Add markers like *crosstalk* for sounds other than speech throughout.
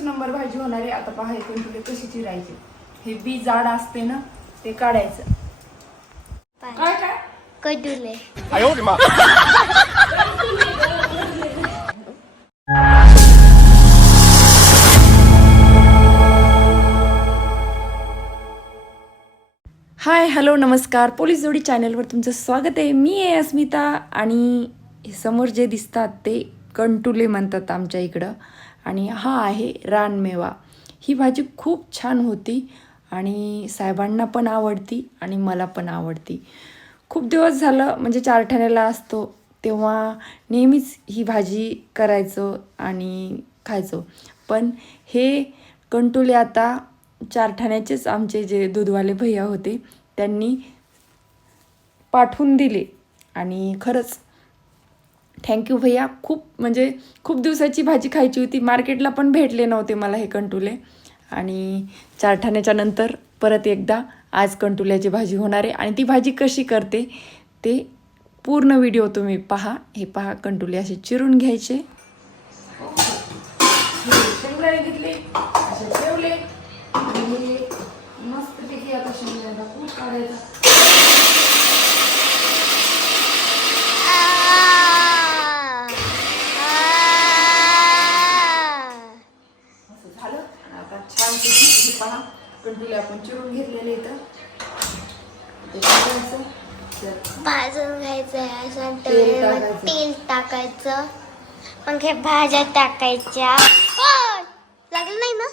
Number भाजी होणार आहे आता पहा एकूण तुला कशी चिरायची. हे बी जाड असते ना ते काढायचं. काय हाय हॅलो नमस्कार. पोलीस जोडी चॅनलवर तुमचं स्वागत आहे. मी आहे अस्मिता आणि समोर जे दिसतात ते कंटुले म्हणतात आमच्या इकडं. आणि हा आहे रानमेवा. ही भाजी खूप छान होती आणि साहेबांना पण आवडती आणि मला पण आवडती. खूप दिवस झालं म्हणजे चारठाण्याला असतो तेव्हा नेहमीच ही भाजी करायचो आणि खायचो. पण हे कंटोले आता चारठाण्याचेच आमचे जे दूधवाले भैया होते त्यांनी पाठवून दिले आणि खरंच थँक्यू भैया. खूप म्हणजे खूप दिवसाची भाजी खायची होती. मार्केटला पण भेटले नव्हते मला हे कंटुले. आणि चारठाण्याच्या नंतर परत एकदा आज कंटुल्याची भाजी होणार आहे. आणि ती भाजी कशी करते ते पूर्ण व्हिडिओ तुम्ही पहा. हे पहा कंटुले असे चिरून घ्यायचे. शेंगदाणे घेतले असे ठेवले. आणि आता शेंगदाण्याचा कूट काढायचा असं झालं आणि आता छान पैकी पहा कंटुले आपण चिरून घेतलेले इथं. भाजून घ्यायचं तेल टाकायचं. मग हे भाज्या टाकायच्या! लागलं नाही ना?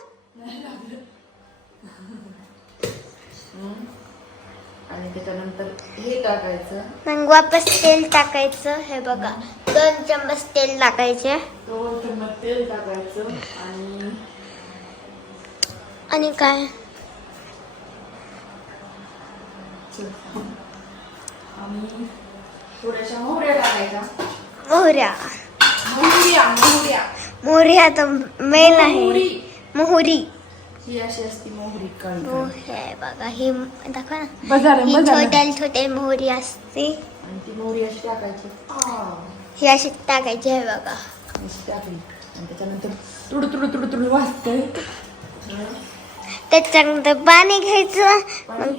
आणि त्याच्यानंतर हे टाकायचं. मग वापस तेल टाकायचं हे बघा. दोन चम्मच तेल टाकायचे. दोन चम्मच तेल टाकायचं आणि आणि काय? आणि थोड्याशा मोहऱ्या टाकायच्या मोहऱ्या. मोहऱ्या मोहऱ्या. मोहऱ्या तर मेन आहे. मोहरी. ही अशी असती मोहरी काळी हो बघा ही दाखवा ना. ही छोट्या छोट्या मोहरी असते. आणि ती मोहरी अशी टाकायची. ही. अशी टाकायची हे बघा. अशी टाकली. आणि त्याच्यानंतर तुडू तुडू तुडू तुडू वाजते त्याच्यानंतर पाणी घ्यायचं. पाणी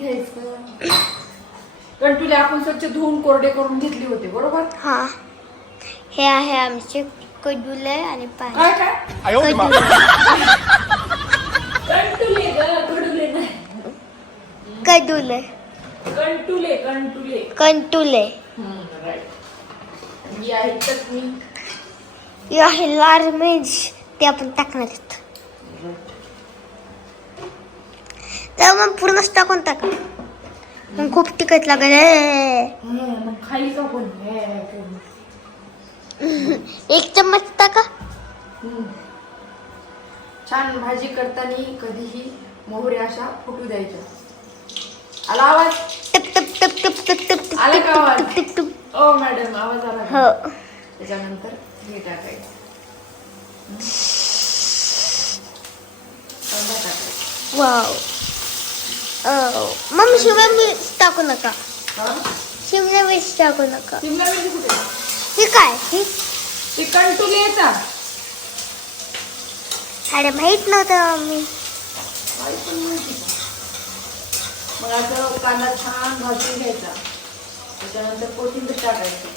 तुला आपण स्वच्छ धुवून कोरडे करून घेतले होते बरोबर? हा. हे आहे आमचे कडुले आणि पाणी. काय कंटुले कंटुले कंटुले. कंटुले. आहे लाल ते आपण टाकणार आहेत. तर मग पूर्णच टाकून टाका मग खूप तिखट लागेल हे. हे? *laughs* एक चम्मच टाका. छान भाजी करताना कधीही मोहऱ्या अशा फुटू द्यायच्या आला आवाज टप टप टप टप टप टप टप आला का आवाज? टप टप टप ओ मॅडम आवाज आला का? हो त्याच्यानंतर हे टाकायचं कांदा टाकायचा वाव मग शिमला मिर्च टाकू नका? शिमला मिर्च टाकू नका. शिमला मिरची कुठे? हे काय? हे? ते कंटुलेचा अरे माहीत नव्हतं मी? मग असं कांदा छान भाजून घ्यायचा. त्याच्यानंतर कोथिंबीर टाकायची.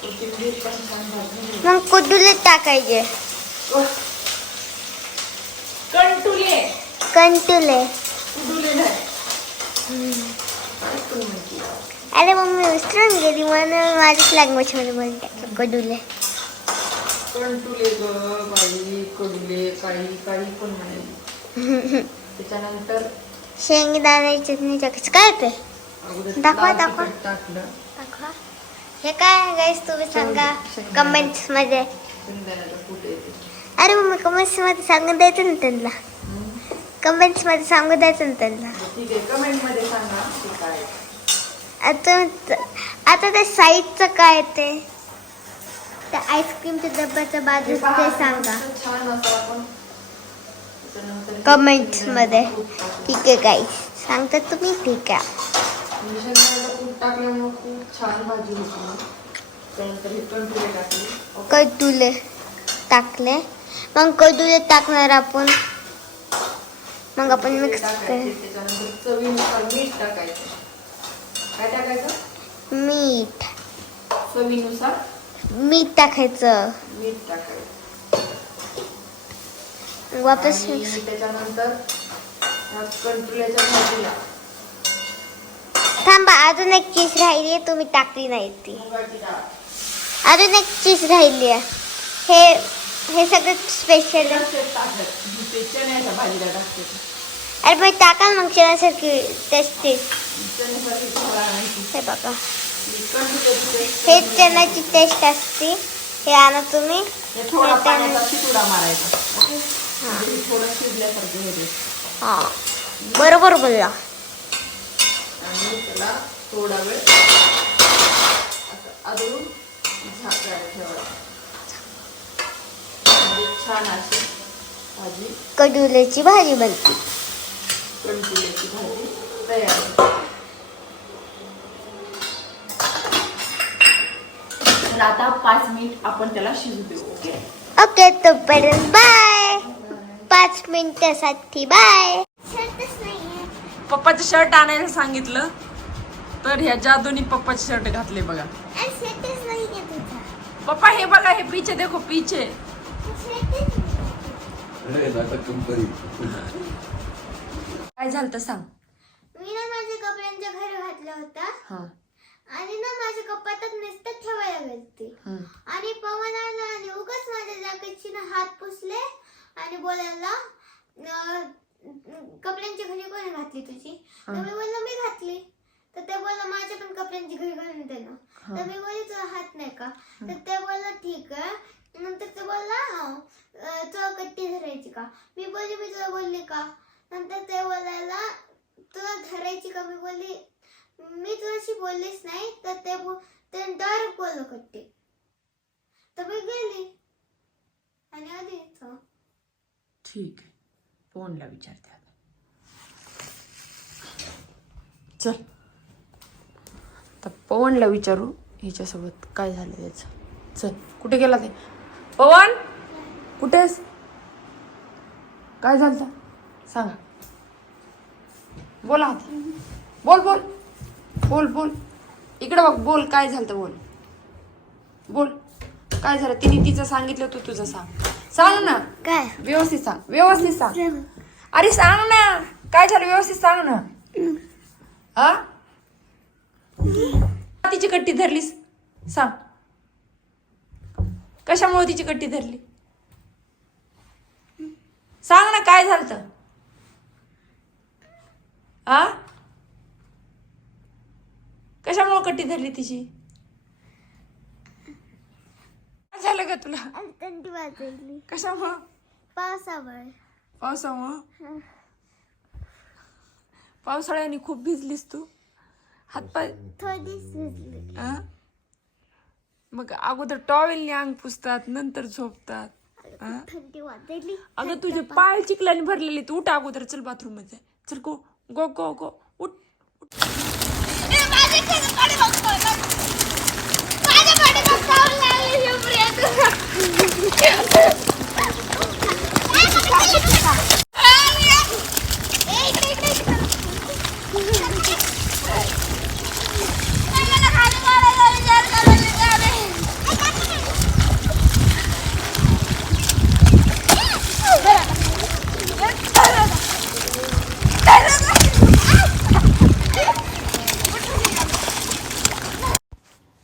कोथिंबीर पण छान भाजून घ्यायची. मग कुडुले टाकायचे? कंटुले कंटुले. अरे मग मी विसरून गेली म्हणून माझ्याच लँग्वेजमध्ये बोलते. कडुले. कंटुले ग बाई कडुले काही काही पण नाही. त्याच्यानंतर शेंगदाणे चटणी टाकायचं काय ते? दाखवा, दाखवा. दाखवा. हे काय गाईस तुम्ही सांगा. कमेंट्समध्ये. अरे मग कमेंट्समध्ये सांगून द्यायचं ना त्यांना. कमेंट्समध्ये सांगून द्यायचं ना त्यांना. ठीक आहे कमेंटमध्ये सांगा की काय. आता आता ते साईडचं काय ते? त्या आईस्क्रीमच्या डब्याच्या बाजू पहा, ते सांगा. छान असं आपण त्याच्यानंतर कमेंट्समध्ये. ठीक आहे गाईस सांगतात तुम्ही? ठीक आहे. आणि शेंगदाण्याचं कूट टाकल्यामुळे खूप छान भाजी होती. त्यानंतर हे कंटुले टाकले. मग कडुले टाकणार आपण? मग आपण मिक्स चवीनुसार मीठ. टाकायचं काय टाकायचं मीठ चवीनुसार मीठ टाकायचं. मीठ टाकायचं मग वापस मिक्स त्याच्यानंतर भाजीला. थांबा अजून एक चीज राहिली आहे तुम्ही टाकली नाही ती. अजून एक चीज राहिली आहे. हे हे सगळं स्पेशल चण्याच्या भाजीला टाकते अरे पण टाका मग चण्यासारखी टेस्टी हे बघा. हे चण्याची टेस्ट असते. हे आणा तुम्ही. हे म्हणजे बरोबर बोलला. आणि त्याला थोडा वेळ आदळून झाकायला म्हणजे छान अशी भाजी. कडुल्याची भाजी बनते. कंटुल्याची भाजी तयार. तर आता पाच मिनिट आपण त्याला शिजू देऊ ओके? ओके तोपर्यंत बाय पाच मिनिटासाठी बाय पप्पाचं शर्ट आणायला सांगितलं तर ह्या जादूनी पप्पाचे शर्ट घातले बघा. पप्पा हे बघा हे पीछे देखो पीछे. काय झालं तर सांग. मी ना माझ्या कपड्यांच्या घरी घातला होता हा. आणि ना माझ्या कपाटात नुसतं ठेवायला हम्म. आणि पवन आला आणि उगाच माझ्या जॅकेटची ना हात पुसले आणि बोलायला कपड्यांची घडी कोणी घातली तुझी? तर मी बोललो मी घातली. तर ते बोलला माझ्या पण कपड्यांची घडी घालून दे ना. तर मी बोलली तुला हात नाही का? तर ते बोलला ठीक आहे. नंतर ते बोलला "हा, तुला कट्टी धरायची का? मी बोलली मी तुला बोलली का? नंतर ते बोलायला तुला धरायची का? मी बोलली मी तुझ्याशी बोललीच नाही. तर ते ते डायरेक्ट बोललो कट्टी. तर मी गेली. आणि आधी इथं. ठीक आहे. फोनला विचारते आता. चल. तर पवनला विचारू. हिच्यासोबत काय झालं त्याचं. चल. कुठे गेला ते? पवन? कुठेस? काय झालं? सांगा. बोला. बोल बोल. बोल बोल. इकडे बघ बोल काय झालं बोल. बोल. काय झालं? तिने तिचं सांगितलं तू तुझं सांग. सांग ना. काय? व्यवस्थित सांग. व्यवस्थित सांग. अरे सांग ना. काय झालं? व्यवस्थित सांग ना. हा? तिची कट्टी धरलीस. सांग. कशामुळे तिची कट्टी धरली? सांग ना काय झालं तर आ? कशामुळे कट्टी धरली तिची? झालं का तुला? कशामुळं? पावसामुळे. पावसामुळं? पावसाळ्याने खूप भिजलीस तू. हातपाय थोडी सुजली आ? मग अगोदर टॉवेलने अंग पुसतात नंतर झोपतात. आ? थंडी वाजली. अगं तुझे पाय चिखलाने भरलेले तू उठ अगोदर चल बाथरूममध्ये. चल गो गो गो गो उठ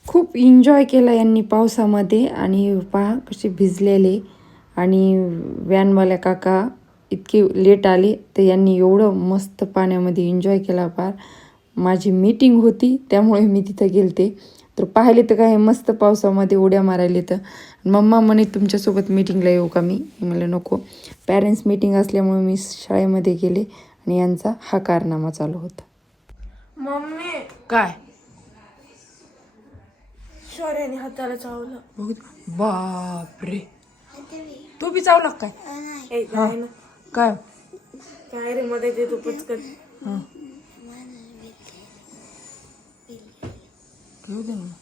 खूप एन्जॉय केला यांनी पावसामध्ये आणि पहा कसे भिजलेले आणि व्हॅनवाल्या काका इतके लेट आले तर यांनी एवढं मस्त पाण्यामध्ये एन्जॉय केला पार माझी मीटिंग होती त्यामुळे मी तिथं गेलते. तर पाहिले तर काय मस्त पावसामध्ये उड्या मारायला तर मम्मा म्हणे तुमच्यासोबत मीटिंगला येऊ का मी? मी म्हणलं नको. पॅरेंट्स मीटिंग असल्यामुळे मी शाळेमध्ये गेले आणि यांचा हा कारनामा चालू होता. मम्मी! काय? शौर्याने हाताला चावलं. बघ बापरे. तू बी चावला का काय? एक आहे ना. काय? काय रे मध्ये ते तू पचकन. हं. घेऊ दे ना. मग.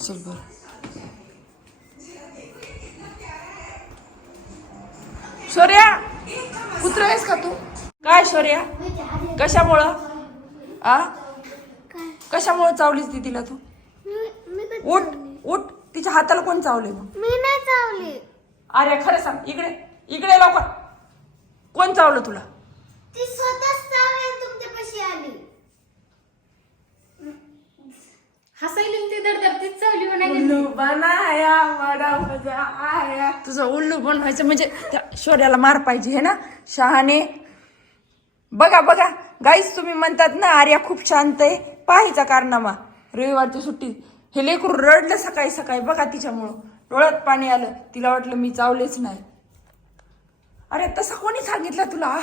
चल बर. शौर्या कुत्र आहेस का तू? काय शौर्या? कशामुळं? आ? काय? कशामुळं चावलीस ती तिला तू? उठ? उठ. तिच्या हाताला कोण चावले मग? मी नाही चावली. अरे खरं सांग. इकडे इकडे लवकर. कोण चावलं तुला? ती स्वतःच चावली आणि तुमच्यापाशी आली. हसायला ती दडदड. तीच चावली म्हणाली. उल्लू बनाया बडा मजा आया. तुझं उल्लू बनवायचं म्हणजे त्या शौर्याला मार पाहिजे हे ना? शहाणे. बघा बघा. गाईच तुम्ही म्हणतात ना आर्या खूप शांत आहे. पाहायचा कारनामा. रविवारची सुट्टी. हे लेकरू रडलं सकाळी सकाळी बघा तिच्यामुळं डोळ्यात पाणी आलं तिला वाटलं मी चावलेच नाही अरे तसं कोणी सांगितलं तुला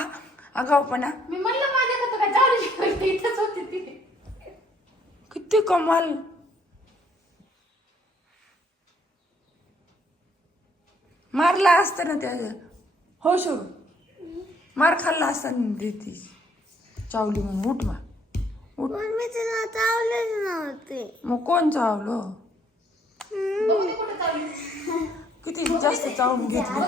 आगाऊपणा मी म्हणलं माझ्या का काय चावली इथंच होती ती किती कमाल मारला असता ना त्या हो शोर मार खाल्ला असता ना देती चावली म्हणून उठ मा उठ पण मी तिला चावलेच नव्हते मग कोण चावलं? किती जास्त चावून घेतली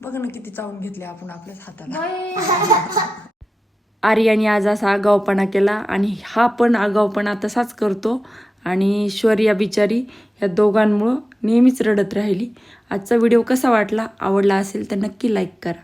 बघू ना किती चावून घेतले आपण आपल्याच हाताला. आर्याने आज असा आगाऊपणा केला आणि हा पण आगाऊपणा तसाच करतो. आणि शौर्या बिचारी या दोघांमुळं नेहमीच रडत राहिली. आजचा व्हिडिओ कसा वाटला आवडला असेल तर नक्की लाईक करा.